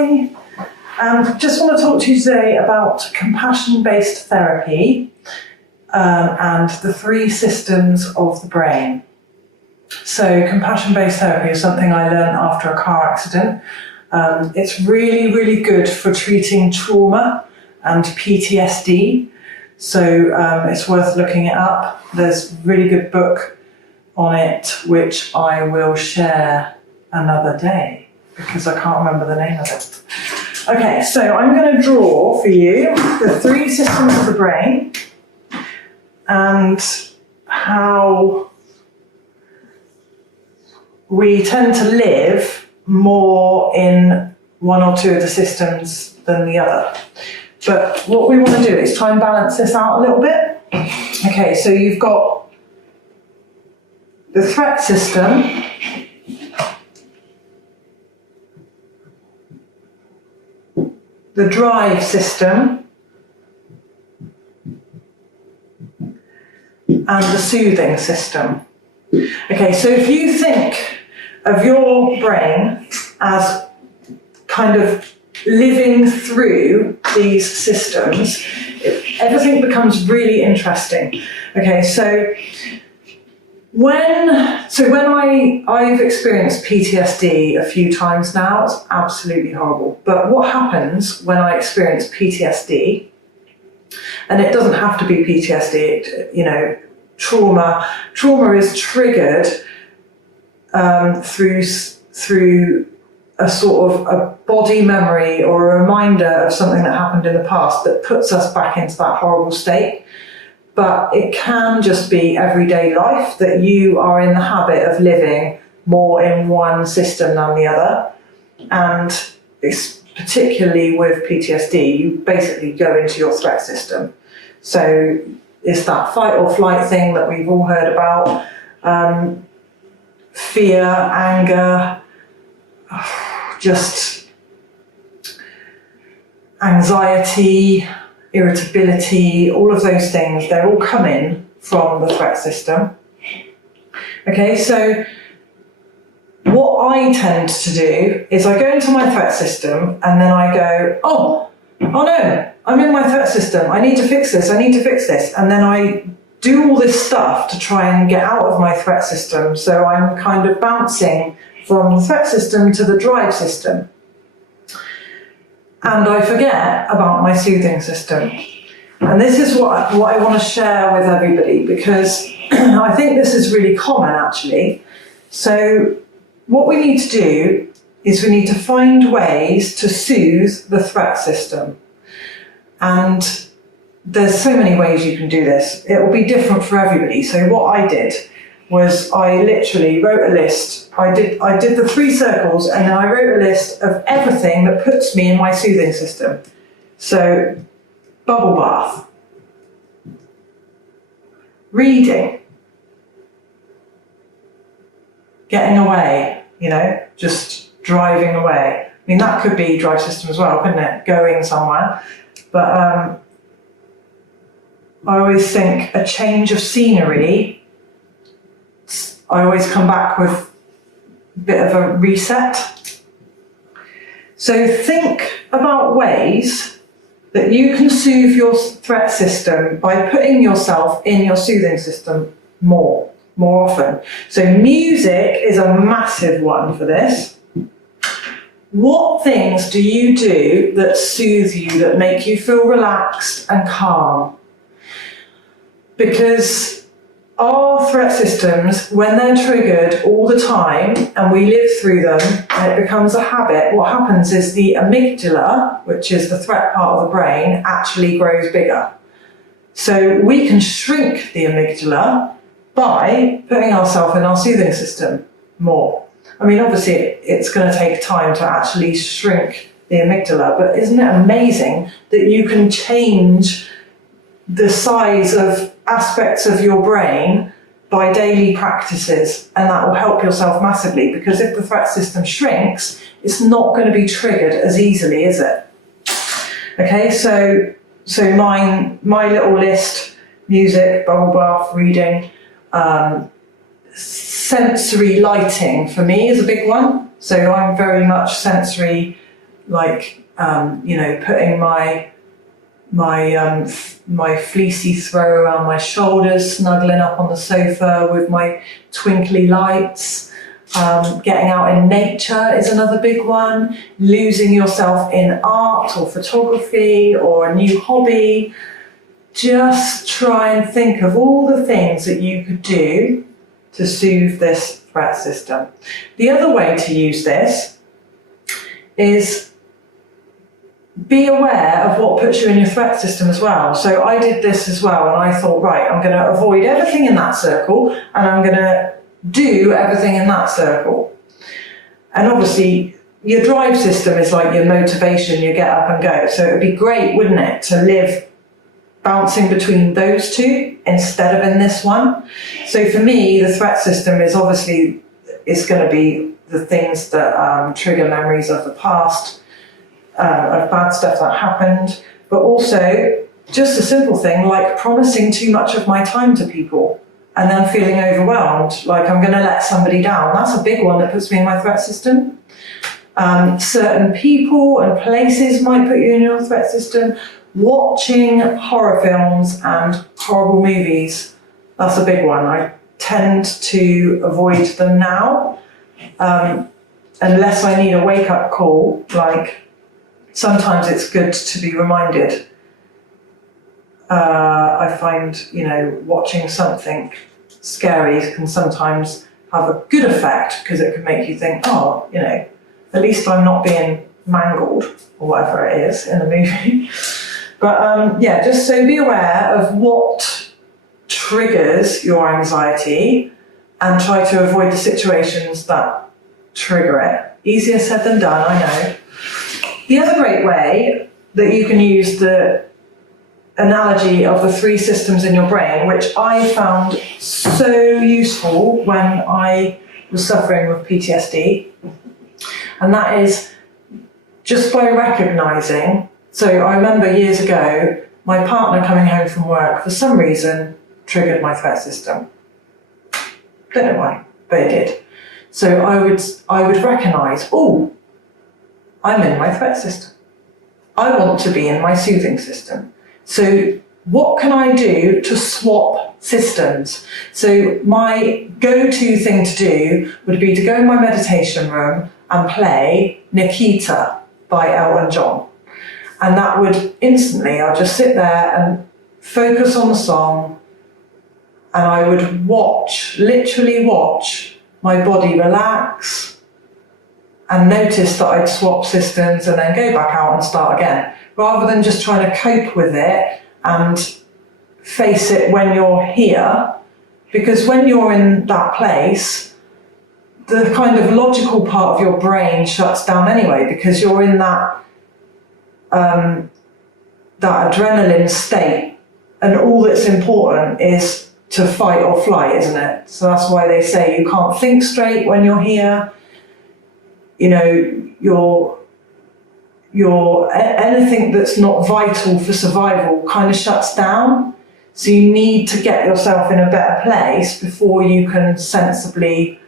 Hi. Just want to talk to you today about compassion-based therapy and the 3 systems of the brain. So compassion-based therapy is something I learned after a car accident. It's really, really good for treating trauma and PTSD. So it's worth looking it up. There's a really good book on it, which I will share another day because I can't remember the name of it. Okay, so I'm going to draw for you the 3 systems of the brain and how we tend to live more in one or 2 of the systems than the other. But what we want to do is try and balance this out a little bit. Okay, so you've got the threat system, the drive system, and the soothing system. Okay, so if you think of your brain as kind of living through these systems, everything becomes really interesting. Okay, so when I've experienced PTSD a few times now, it's absolutely horrible. But what happens when I experience PTSD, and it doesn't have to be PTSD, trauma is triggered through a sort of a body memory or a reminder of something that happened in the past that puts us back into that horrible state. But it can just be everyday life that you are in the habit of living more in one system than the other. And it's particularly with PTSD, you basically go into your threat system. So it's that fight or flight thing that we've all heard about. Fear, anger, just anxiety, irritability, all of those things, they're all coming from the threat system. Okay, so what I tend to do is I go into my threat system and then I go, oh no, I'm in my threat system, I need to fix this. And then I do all this stuff to try and get out of my threat system. So I'm kind of bouncing from the threat system to the drive system. And I forget about my soothing system. And this is what I want to share with everybody, because I think this is really common actually. So what we need to do is we need to find ways to soothe the threat system. And there's so many ways you can do this. It will be different for everybody. So what I did was I literally wrote a list. I did the 3 circles and then I wrote a list of everything that puts me in my soothing system. So bubble bath, reading, getting away, just driving away. I mean, that could be drive system as well, couldn't it? Going somewhere. But I always think a change of scenery, I always come back with a bit of a reset. So think about ways that you can soothe your threat system by putting yourself in your soothing system more often. So music is a massive one for this. What things do you do that soothe you, that make you feel relaxed and calm? Because our threat systems, when they're triggered all the time and we live through them and it becomes a habit, what happens is the amygdala, which is the threat part of the brain, actually grows bigger. So we can shrink the amygdala by putting ourselves in our soothing system more. I mean, obviously it's going to take time to actually shrink the amygdala, but isn't it amazing that you can change the size of aspects of your brain by daily practices, and that will help yourself massively, because if the threat system shrinks, it's not going to be triggered as easily, is it? Okay, so my little list: music, bubble bath, reading, sensory lighting for me is a big one. So I'm very much sensory like putting my fleecy throw around my shoulders, snuggling up on the sofa with my twinkly lights. Getting out in nature is another big one. Losing yourself in art or photography or a new hobby. Just try and think of all the things that you could do to soothe this threat system. The other way to use this is be aware of what puts you in your threat system as well. So I did this as well, and I thought, right, I'm going to avoid everything in that circle, and I'm going to do everything in that circle. And obviously, your drive system is like your motivation, you get up and go. So it would be great, wouldn't it, to live bouncing between those two instead of in this one. So for me, the threat system is obviously, it's going to be the things that trigger memories of the past, of bad stuff that happened, but also just a simple thing like promising too much of my time to people and then feeling overwhelmed, like I'm going to let somebody down. That's a big one that puts me in my threat system. Certain people and places might put you in your threat system. Watching horror films and horrible movies, that's a big one. I tend to avoid them now, unless I need a wake-up call. Like, sometimes it's good to be reminded. I find, watching something scary can sometimes have a good effect because it can make you think, at least I'm not being mangled or whatever it is in the movie. But just so be aware of what triggers your anxiety and try to avoid the situations that trigger it. Easier said than done, I know. The other great way that you can use the analogy of the three systems in your brain, which I found so useful when I was suffering with PTSD, and that is just by recognizing. So I remember years ago, my partner coming home from work for some reason triggered my threat system. Don't know why, but it did. So I would recognize, I'm in my threat system. I want to be in my soothing system. So what can I do to swap systems? So my go-to thing to do would be to go in my meditation room and play Nikita by Elinchrom. And that would instantly, I'll just sit there and focus on the song, and I would literally watch my body relax and notice that I'd swap systems and then go back out and start again, rather than just trying to cope with it and face it when you're here. Because when you're in that place, the kind of logical part of your brain shuts down anyway, because you're in that adrenaline state, and all that's important is to fight or flight, isn't it? So that's why they say you can't think straight when you're here. Anything that's not vital for survival kind of shuts down. So you need to get yourself in a better place before you can sensibly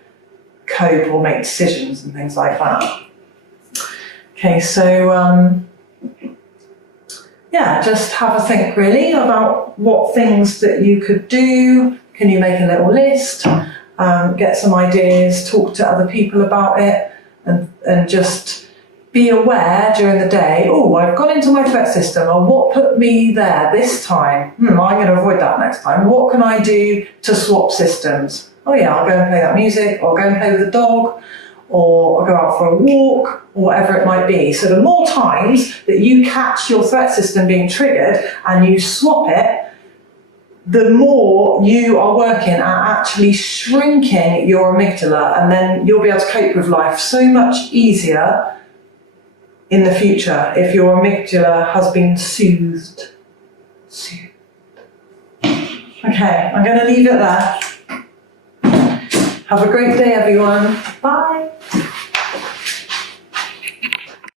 cope or make decisions and things like that. Okay, so just have a think really about what things that you could do. Can you make a little list, get some ideas, talk to other people about it, and just be aware during the day, I've gone into my threat system, or what put me there this time? I'm going to avoid that next time. What can I do to swap systems? I'll go and play that music, or go and play with the dog, or I'll go out for a walk, or whatever it might be. So the more times that you catch your threat system being triggered and you swap it, the more you are working at actually shrinking your amygdala, and then you'll be able to cope with life so much easier in the future if your amygdala has been soothed. Okay, I'm going to leave it there. Have a great day, everyone. Bye.